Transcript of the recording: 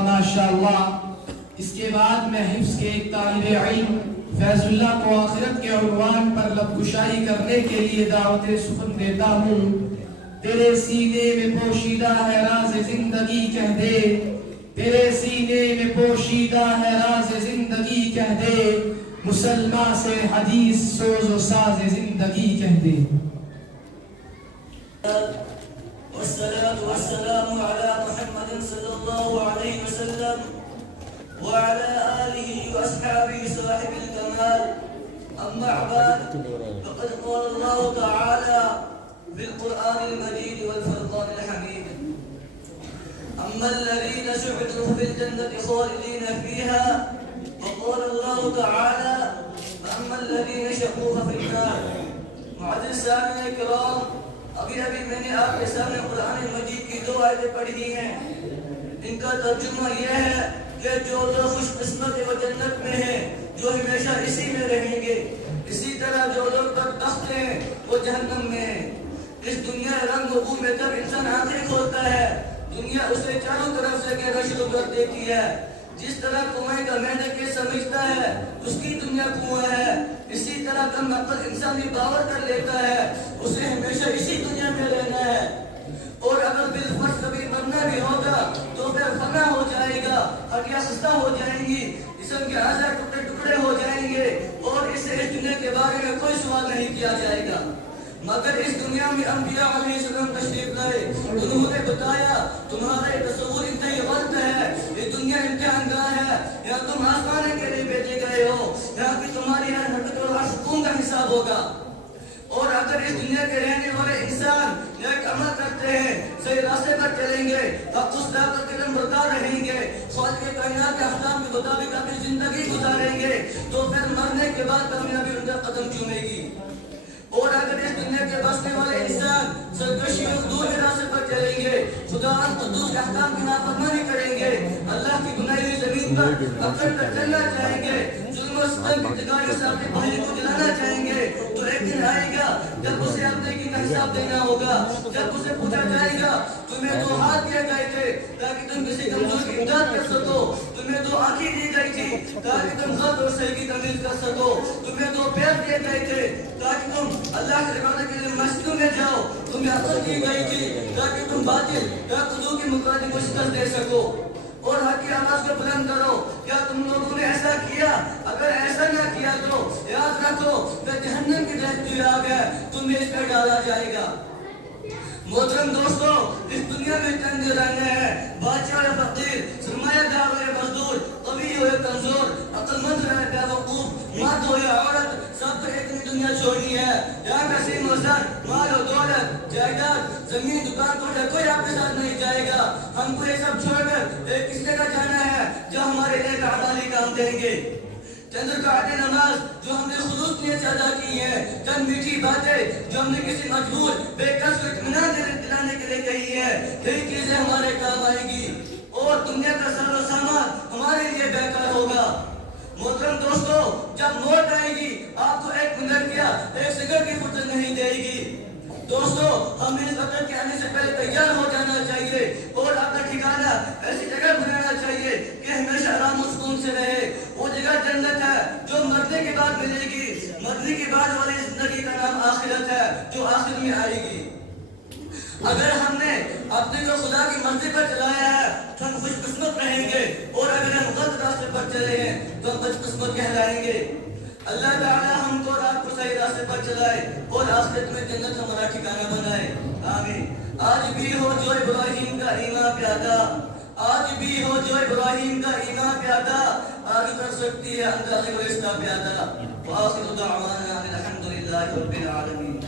ماشاءاللہ اس کے بعد میں حفظ کے ایک طالب علم فیض اللہ کو آخرت کے عنوان پر لب کشائی کرنے کے لیے دعوت سخن دیتا ہوں۔ تیرے سینے میں پوشیدہ ہے راز زندگی کہہ دے، تیرے سینے میں پوشیدہ ہے راز زندگی کہہ دے، مسلمان سے حدیث سوز و ساز زندگی کہہ دے۔ والصلاة والسلام على محمد صلى الله عليه وسلم وعلى آله وأصحابه صاحب الكمال، أما بعد فقد قال الله تعالى في القرآن المجيد والفرقان الحميد: أما الذين سعدوا في الجنة خالدين فيها، وقال الله تعالى: فأما الذين شقوا ففي النار۔ معزز سامعین کرام، ابھی میں نے آپ کے سامنے قرآن مجید کی دو آیتیں پڑھی ہیں، ان کا ترجمہ یہ ہے کہ جو لوگ خوش قسمت و جنت میں ہیں جو ہمیشہ اسی میں رہیں گے، اسی طرح جو لوگ بدبخت ہیں وہ جہنم میں ہیں۔ اس دنیا رنگ و بو میں جب انسان آنکھیں کھولتا ہے، دنیا اسے چاروں طرف سے گھیرنا شروع کر دیتی ہے۔ جس طرح کنویں کا مینڈک یہ سمجھتا ہے اس کی دنیا کنواں ہے، اسی طرح کم عقل انسان بھی باور کر لیتا ہے اسے ہمیشہ اسی دنیا میں رہنا ہے، اور اگر بالفرض کبھی مرنا بھی ہوگا تو پھر فنا ہو جائے گا، ہڈیاں خستہ ہو جائیں گی، جسم کے اعضاء ٹکڑے ٹکڑے ہو جائیں گے، اور اسے اس دنیا کے بارے میں کوئی سوال نہیں کیا جائے گا۔ مگر اس دنیا میں انبیاء علیہ السلام تشریف لائے، انہوں نے بتایا تمہارے تصور انتہائی غلط ہے، یہ دنیا امتحان گاہ ہے، یا تم آسمان کے لیے بھیجے گئے ہو، یہاں کی تمہاری ہر حرکت اور ہر سکون کا حساب ہوگا۔ اور اگر اس دنیا کے رہنے والے انسان نیک عمل کرتے ہیں، صحیح راستے پر چلیں گے، حق اس دعوت کے نمبردار رہیں گے، خالق کائنات کے احکام کے مطابق اپنی زندگی گزاریں گے، تو پھر مرنے کے بعد کامیابی ان کا قدم چومے گی۔ اور اگر اس دنیا کے بسنے والے انسان سرکشی اور دور کے راستے پر چلیں گے، خدا قدوس کے احکام کی نافرمانی کریں گے، اللہ کی بنائی ہوئی زمین پر اکڑ کر چلنا چاہیں گے، ظلم و ستم کی جگاڑیوں سے اپنے بھائی کو جلانا چاہیں گے، تو ایک دن آئے گا جب اسے اپنے کی حساب دینا ہوگا، جب اسے پوچھا جائے گا تمہیں دو ہاتھ دیے گئے تھے تاکہ تم کسی کمزور کی امداد کر سکو، تمہیں دو آنکھیں دی گئی تھی تاکہ تم غلط اور صحیح کی تمیز کر سکو، تمہیں دو پیر دیے گئے تھے تاکہ تم اللہ کے عبادت کے لیے مسجدوں میں جاؤ، تمہیں عقل دی گئی تھی تاکہ تم باطل یا خضوع کی مقادی کو شکست دے سکو، اور حق کی آواز کو بلند کرو۔ کیا تم لوگوں نے ایسا کیا؟ اگر ایسا نہ کیا تو یاد رکھو کہ جہنم کی دہتی آگ ہے، تمہیں اس پہ ڈالا جائے گا۔ محترم دوستو، اس دنیا میں چند رہنے ہیں، بادشاہ یا فقیر، سرمایہ دار ہو یا مزدور، قوی ہو یا کمزور، عقل مند ہو یا بیوقوف، مرد ہو یا عورت، سب کو ایک دنیا چھوڑنی ہے۔ یہاں کا سیم و زر، مال و دولت، جائیداد، زمین، دکان کو کوئی آپ کے ساتھ نہیں جائے گا۔ ہم کو یہ سب چھوڑ کر ایک کس جگہ جانا ہے جو ہمارے ایک عدالی کام دیں گے۔ چند رکعت نماز جو ہم نے خلوص نیت سے ادا کی ہے، چند میٹھی باتیں جو ہم نے کسی مجبور بے کس کو اطمینان دلانے کے لیے کہی ہے، یہی چیزیں ہمارے کام آئے گی، اور دنیا کا سر و سامان ہمارے لیے بیکار ہوگا۔ محترم دوستو، جب موت آئے گی آپ کو ایک منٹ کیا ایک سیکنڈ کی فرصت نہیں دے گی۔ دوستو، ہمیں اس وقت کے آنے سے پہلے تیار ہو جانا چاہیے اور اپنا ٹھکانہ ایسی جگہ بنانا چاہیے کہ ہمیشہ آرام و سکون سے رہے۔ وہ جگہ جنت ہے جو مرنے کے بعد ملے گی، مرنے کے بعد والی زندگی کا نام آخرت ہے جو آخر میں آئے گی۔ اگر ہم نے اپنے کو خدا کی مرضی پر چلایا ہے تو ہم خوش قسمت رہیں گے، اور اگر ہم غلط راستے پر چلے ہیں تو ہم بد قسمت کہلائیں گے۔ اللہ تعالی ہم کو اور آپ کو صحیح راستے پر چلائے اور آخرت میں جنت ہمارا ٹھکانہ بنائے، آمین۔ آج بھی ہو جو ابراہیم کا ایمان پیادا، آج بھی ہو جو ابراہیم کا ایمان پیادا، آگے کر سکتی ہے اندازے کو اس کا پیادا۔ وآخر دعوانا الحمدللہ رب العالمین۔